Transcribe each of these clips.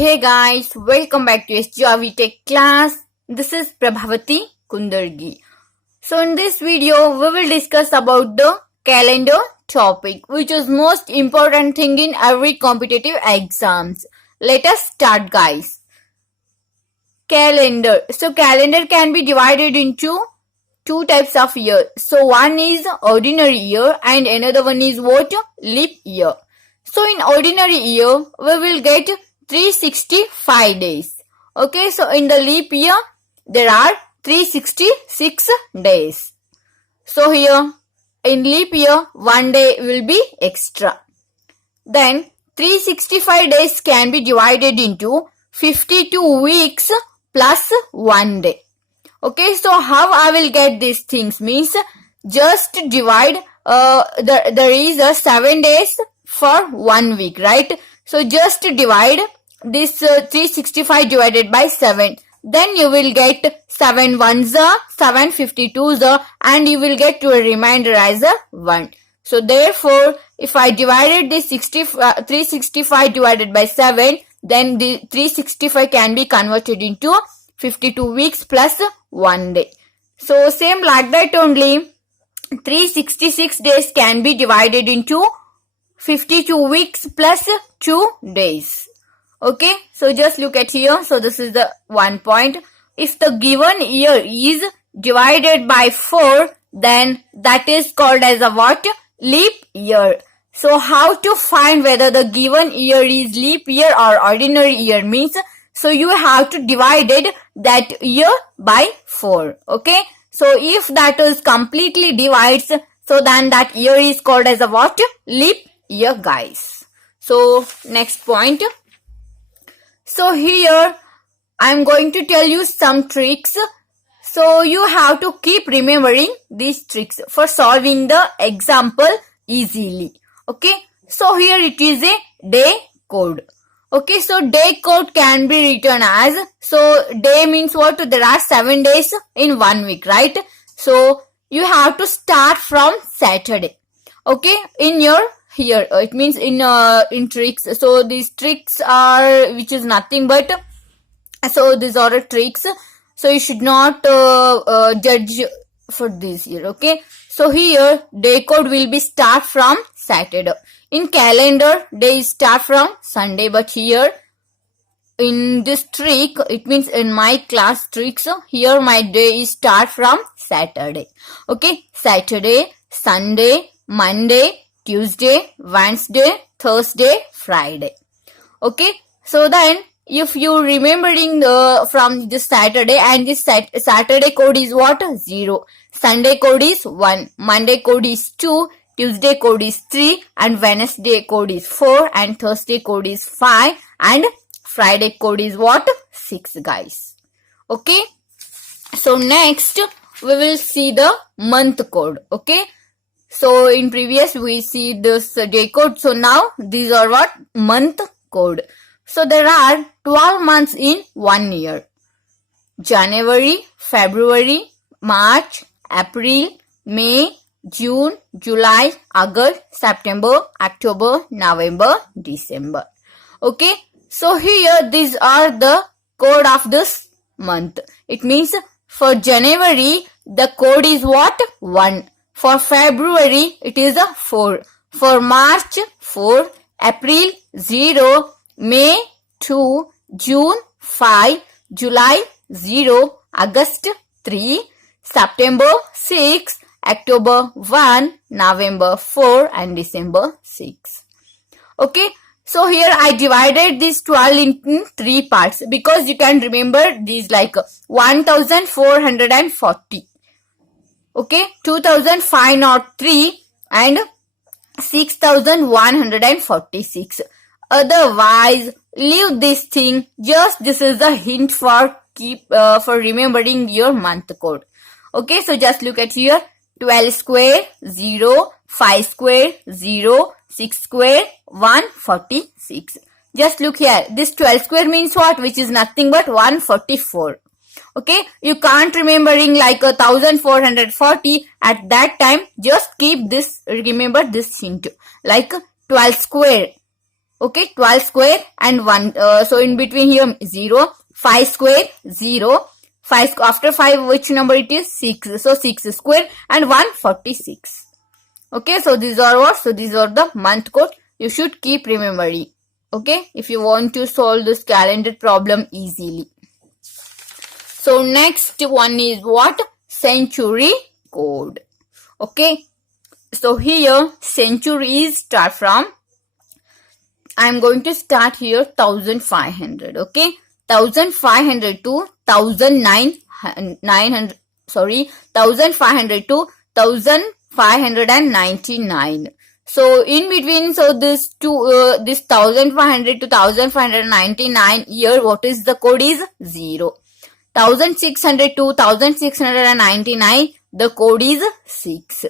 Hey guys, welcome back to SGRV Tech class. This is Prabhavati Kundargi. So in this video, we will discuss about the calendar topic, which is most important thing in every competitive exams. Let us start, guys. Calendar. So calendar can be divided into two types of year. So one is ordinary year and another one is what? Leap year. So in ordinary year, we will get 365 days. Okay, so in the leap year, there are 366 days. So here, in leap year, 1 day will be extra. Then, 365 days can be divided into 52 weeks plus 1 day. Okay, so how I will get these things means just divide, there is a 7 days for 1 week, right? So just divide this 365 divided by 7. Then you will get 7 ones are 752s are, and you will get to a remainder as a 1. So therefore, if I divided this 365 divided by 7, then the 365 can be converted into 52 weeks plus 1 day. So same like that only, 366 days can be divided into 52 weeks plus 2 days. Okay, so just look at here. So this is the one point. If the given year is divided by 4, then that is called as a what? Leap year. So how to find whether the given year is leap year or ordinary year means, so you have to divide that year by 4. Okay, so if that is completely divides, so then that year is called as a what? Leap year, guys. So next point. So here I am going to tell you some tricks. So you have to keep remembering these tricks for solving the example easily. Okay, so here it is a day code. Okay, so day code can be written as, so day means what? There are 7 days in 1 week, right? So you have to start from Saturday. Okay, in your here it means in tricks. So these tricks are, which is nothing but, so these are tricks. So you should not judge for this here. Okay, so here day code will be start from Saturday. In calendar, day start from Sunday, but here in this trick, it means in my class tricks, here my day is start from Saturday. Okay, Saturday, Sunday, Monday, Tuesday, Wednesday, Thursday, Friday. Okay, so then if you remembering from this Saturday, and this Saturday code is what? 0. Sunday code is 1. Monday code is 2. Tuesday code is 3. And Wednesday code is 4. And Thursday code is 5. And Friday code is what? 6, guys. Okay. So next we will see the month code. Okay. So in previous we see this day code. So now these are what? Month code. So there are 12 months in 1 year. January, February, March, April, May, June, July, August, September, October, November, December. Okay. So here these are the code of this month. It means for January the code is what? 1. For February it is a 4. For March 4. April 0. May 2, June 5, July 0, August 3, September 6, October 1, November 4 and December 6. Okay, so here I divided this 12 into 3 parts because you can remember these like 1440. Okay, 2503 and 6146. Otherwise, leave this thing. Just this is a hint for for remembering your month code. Okay, so just look at here. 12 square 0, 5 square 0, 6 square 146. Just look here. This 12 square means what? Which is nothing but 144. Okay, you can't remembering like 1440 at that time. Just keep this, remember this hint, like 12 square. Okay, 12 square and 1. So in between here 0. 5 square 0. 5 after 5 which number it is? 6. So 6 square and 146. Okay, so these are what? So these are the month code. You should keep remembering. Okay, if you want to solve this calendar problem easily. So next one is what? Century code. Okay, so here centuries start from, I'm going to start here 1500. Okay, 1500 to 1500 to 1599. So in between, so this 1500 to 1599 year, what is the code is 0. 1600 to 1699, the code is 6.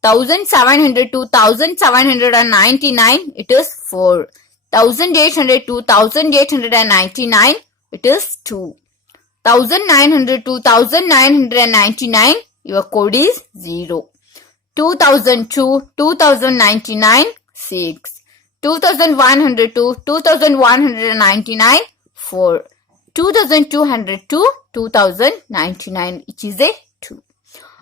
1700 to 1799, it is 4. 1800 to 1899, it is 2. 1900 to 1999, your code is 0. 2002, 2099, 6. 2100 to 2199, 4. 2200 to 2099, which is a 2.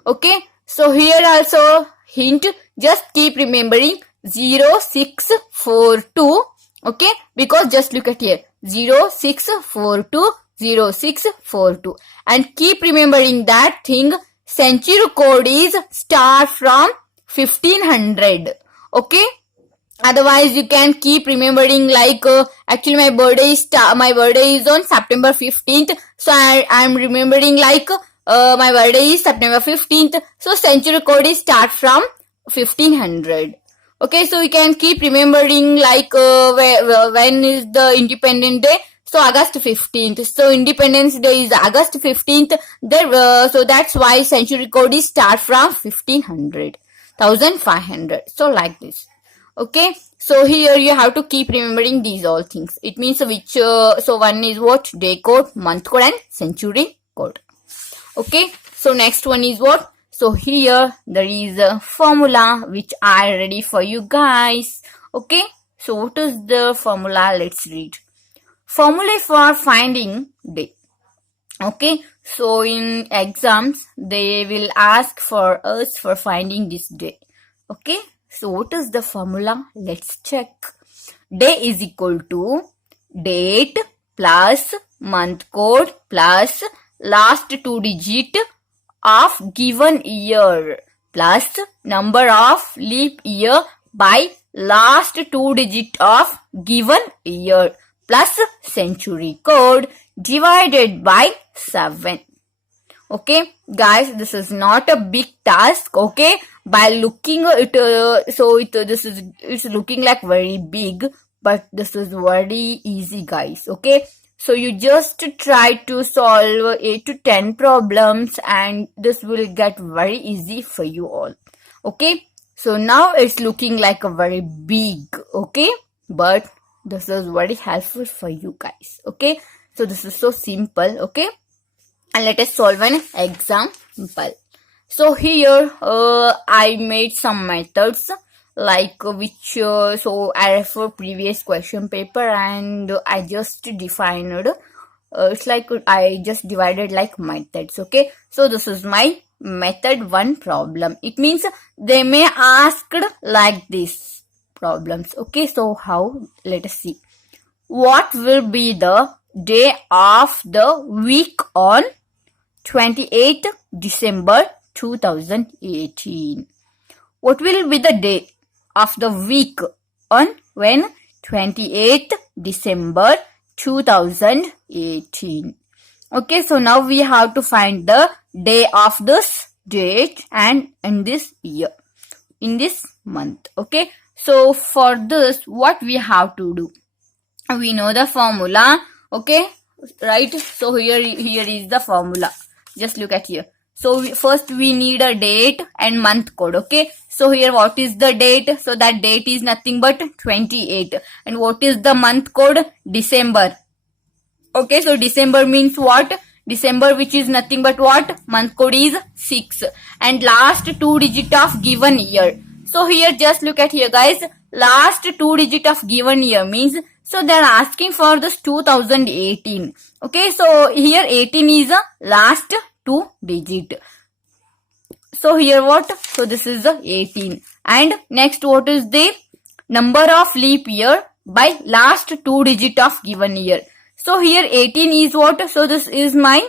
Okay, so here also hint, just keep remembering 0642. Okay, because just look at here 0642, 0642, and keep remembering that thing. Century code is start from 1500. Okay, otherwise you can keep remembering like actually my birthday is on September 15th, so I am remembering like my birthday is September 15th, so century code is start from 1500. Okay, so you can keep remembering like when is the Independence Day. So August 15th. So Independence Day is August 15th. There, so that's why century code is start from 1500, 1500. So like this. Okay. So here you have to keep remembering these all things. It means which, so one is what? Day code, month code and century code. Okay. So next one is what? So here there is a formula which I ready for you guys. Okay. So what is the formula? Let's read. Formula for finding day. Okay, so in exams they will ask for us for finding this day. Okay, so what is the formula? Let's check. Day is equal to date plus month code plus last 2 digit of given year plus number of leap year by last 2 digit of given year plus century code divided by 7. Okay, guys, this is not a big task. Okay, by looking it, it's looking like very big, but this is very easy, guys. Okay, so you just try to solve 8 to 10 problems, and this will get very easy for you all. Okay, so now it's looking like a very big. Okay, but this is very helpful for you guys. Okay, so this is so simple. Okay, and let us solve an example. So here I made some methods like which so I refer previous question paper and I just defined it's like I just divided like methods. Okay, so this is my method 1 problem. It means they may ask like this problems. Okay, so how? Let us see. What will be the day of the week on 28th December 2018? What will be the day of the week on when 28th December 2018? Okay, so now we have to find the day of this date and in this year, in this month. Okay, so for this what we have to do? We know the formula. Okay, right? So here is the formula. Just look at here. So first we need a date and month code. Okay, so here what is the date? So that date is nothing but 28. And what is the month code? December. Okay, so December means what? December, which is nothing but what? Month code is 6. And last 2 digit of given year. So here just look at here, guys. last two digit of given year means, so they are asking for this 2018. Okay, so here 18 is a last two digit. So here what? So this is the 18. And next what is the number of leap year by last two digit of given year. So here 18 is what? So this is my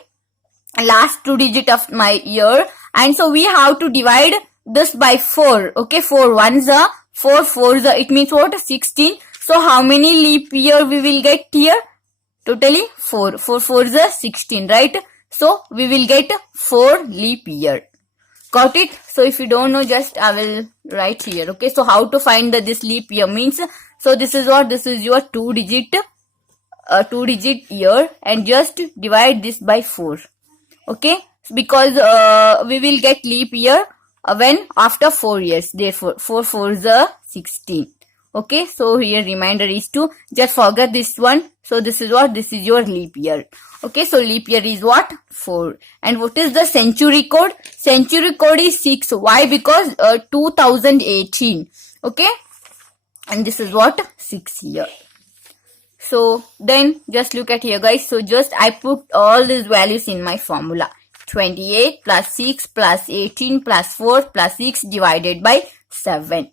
last two digit of my year. And so we have to divide this by 4. Okay, 4 ones are 4 fours are, it means what? 16. So how many leap year we will get here? Totally 4. 4 fours are 16, right? So we will get 4 leap year. Got it? So if you don't know, just I will write here. Okay, so how to find this leap year means, so this is what? This is your two digit year, and just divide this by 4. Okay, because we will get leap year when after 4 years. Therefore 4 fours are 16. Okay, so here reminder is to just forget this one. So this is what? This is your leap year. Okay, so leap year is what? 4. And what is the century code? Century code is 6. Why? Because 2018. Okay, and this is what? 6 year. So then just look at here, guys. So just I put all these values in my formula. 28 plus 6 plus 18 plus 4 plus 6 divided by 7.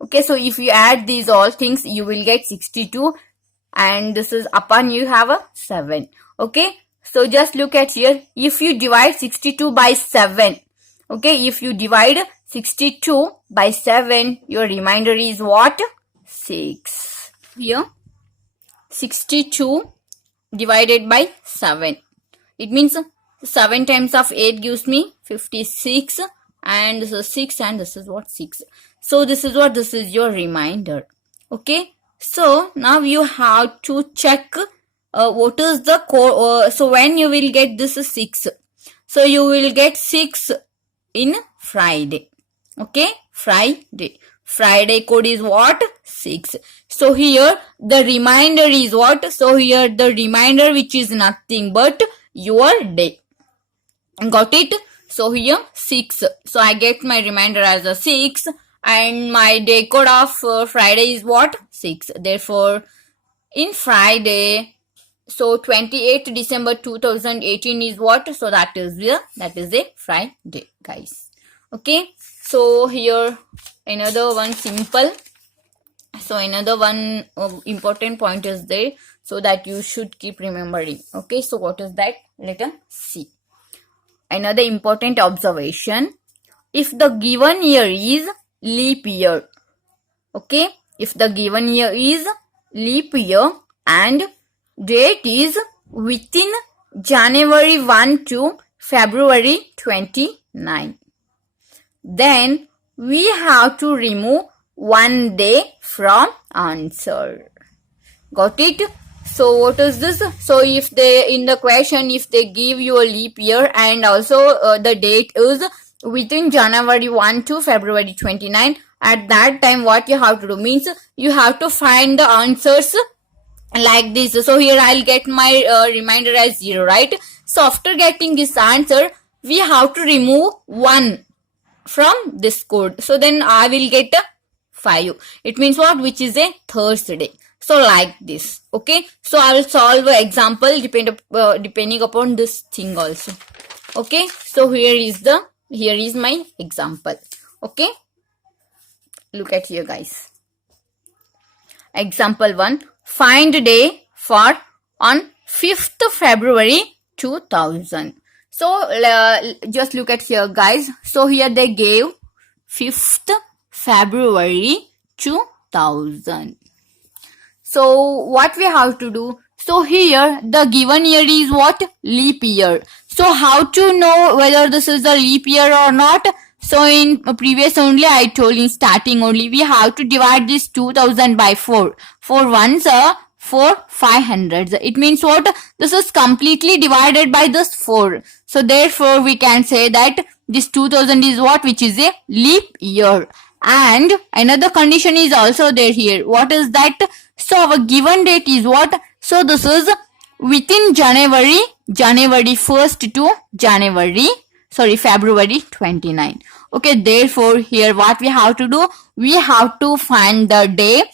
Okay, so if you add these all things, you will get 62, and this is upon you have a 7. Okay, so just look at here. If you divide 62 by 7, okay, if you divide 62 by 7, your remainder is what? 6. Here 62 divided by 7. It means 7 times of 8 gives me 56, and this is 6, and this is what? 6. So this is what? This is your remainder. Okay, so now you have to check what is the core. So when you will get this 6, so you will get 6 in Friday. Okay, Friday code is what? 6. So here the remainder is what? So here the remainder, which is nothing but your day. Got it? So here 6. So I get my remainder as a 6, and my day code of Friday is what? 6. Therefore in Friday, so 28th December 2018 is what? So that is a Friday, guys. Okay, so here another one simple. So another one important point is there, so that you should keep remembering. Okay, so what is that? Let us see. Another important observation. If the given year is leap year, okay, if the given year is leap year and date is within January 1 to February 29, then we have to remove 1 day from answer. Got it? So what is this? So if they, in the question, if they give you a leap year and also the date is within January 1 to February 29, at that time what you have to do means, you have to find the answers like this. So here I'll get my remainder as 0, right? So after getting this answer, we have to remove 1 from this code. So then I will get a 5. It means what? Which is a Thursday. So like this. Okay, so I will solve an example depending upon this thing also. Okay, so here is my example. Okay, look at here, guys. Example 1. Find day for on 5th February 2000. So just look at here, guys. So here they gave 5th February 2000. So what we have to do? So here the given year is what? Leap year. So how to know whether this is a leap year or not? So in previous only I told, in starting only, we have to divide this 2000 by 4. 4 ones are 4 500s. It means what? This is completely divided by this 4. So therefore we can say that this 2000 is what? Which is a leap year. And another condition is also there here. What is that? So our given date is what? So this is within January 1st to February 29. Okay, therefore here what we have to do, we have to find the day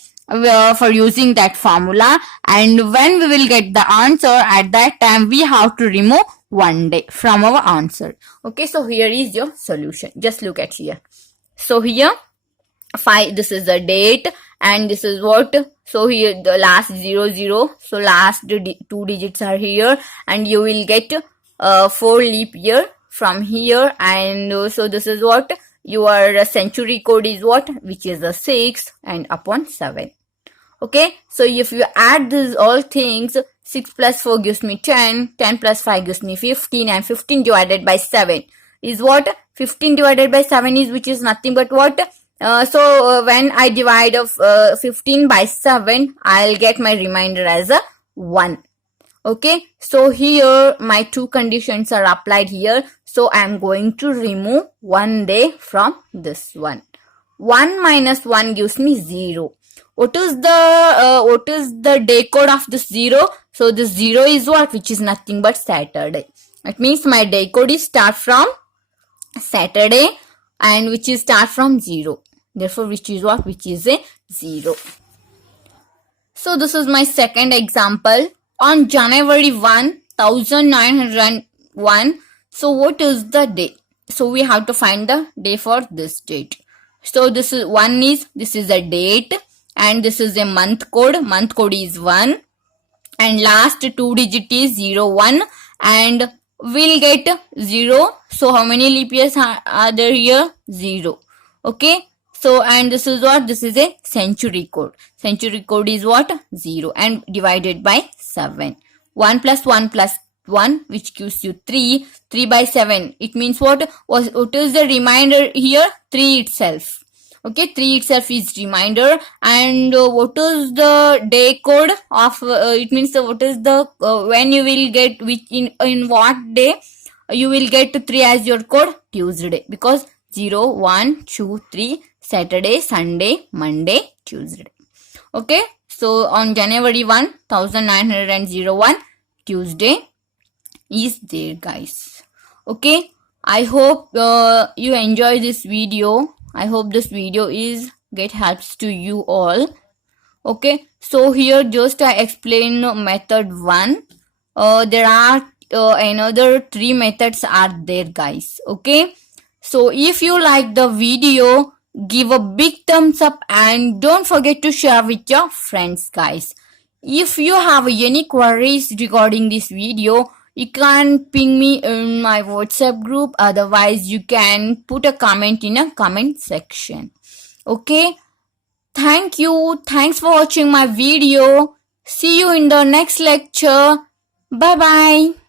for using that formula, and when we will get the answer, at that time we have to remove one day from our answer. Okay, so here is your solution. Just look at here. So here 5, this is the date, and this is what, so here the last 00, so last 2 digits are here, and you will get 4 leap year from here, and so this is what your century code is, what, which is the 6 and upon 7. Okay, so if you add these all things, 6 plus 4 gives me 10, 10 plus 5 gives me 15, and 15 divided by 7 is what, 15 divided by 7 is, which is nothing but what, when I divide 15 by 7, I'll get my remainder as a 1. Okay, so here my 2 conditions are applied here. So I'm going to remove 1 day from this one. 1 minus 1 gives me 0. What is the day code of this 0? So this 0 is what? Which is nothing but Saturday. It means my day code is start from Saturday, and which is start from 0. Therefore, which is what? Which is a 0. So this is my second example. On January 1, 1901. So what is the day? So we have to find the day for this date. So this is a date, and this is a month code. Month code is 1, and last 2 digit is 01, and we'll get 0. So how many leap years are there here? 0. Okay. So, and this is what? This is a century code. Century code is what? 0, and divided by 7. 1 plus 1 plus 1, which gives you 3. 3 by 7. It means what? What is the remainder here? 3 itself. Okay, 3 itself is remainder. And what is the day code of, it means what is the, when you will get, which in what day you will get 3 as your code? Tuesday. Because 0, 1, 2, 3, Saturday, Sunday, Monday, Tuesday. Okay, so on January 1, 1901, Tuesday is there, guys. Okay, I hope you enjoy this video. I hope this video is get helps to you all. Okay, so here just I explain method 1. There are another 3 methods are there, guys. Okay, so if you like the video, give a big thumbs up, and don't forget to share with your friends, guys. If you have any queries regarding this video, you can ping me in my WhatsApp group. Otherwise, you can put a comment in a comment section. Okay, thank you. Thanks for watching my video. See you in the next lecture. Bye bye.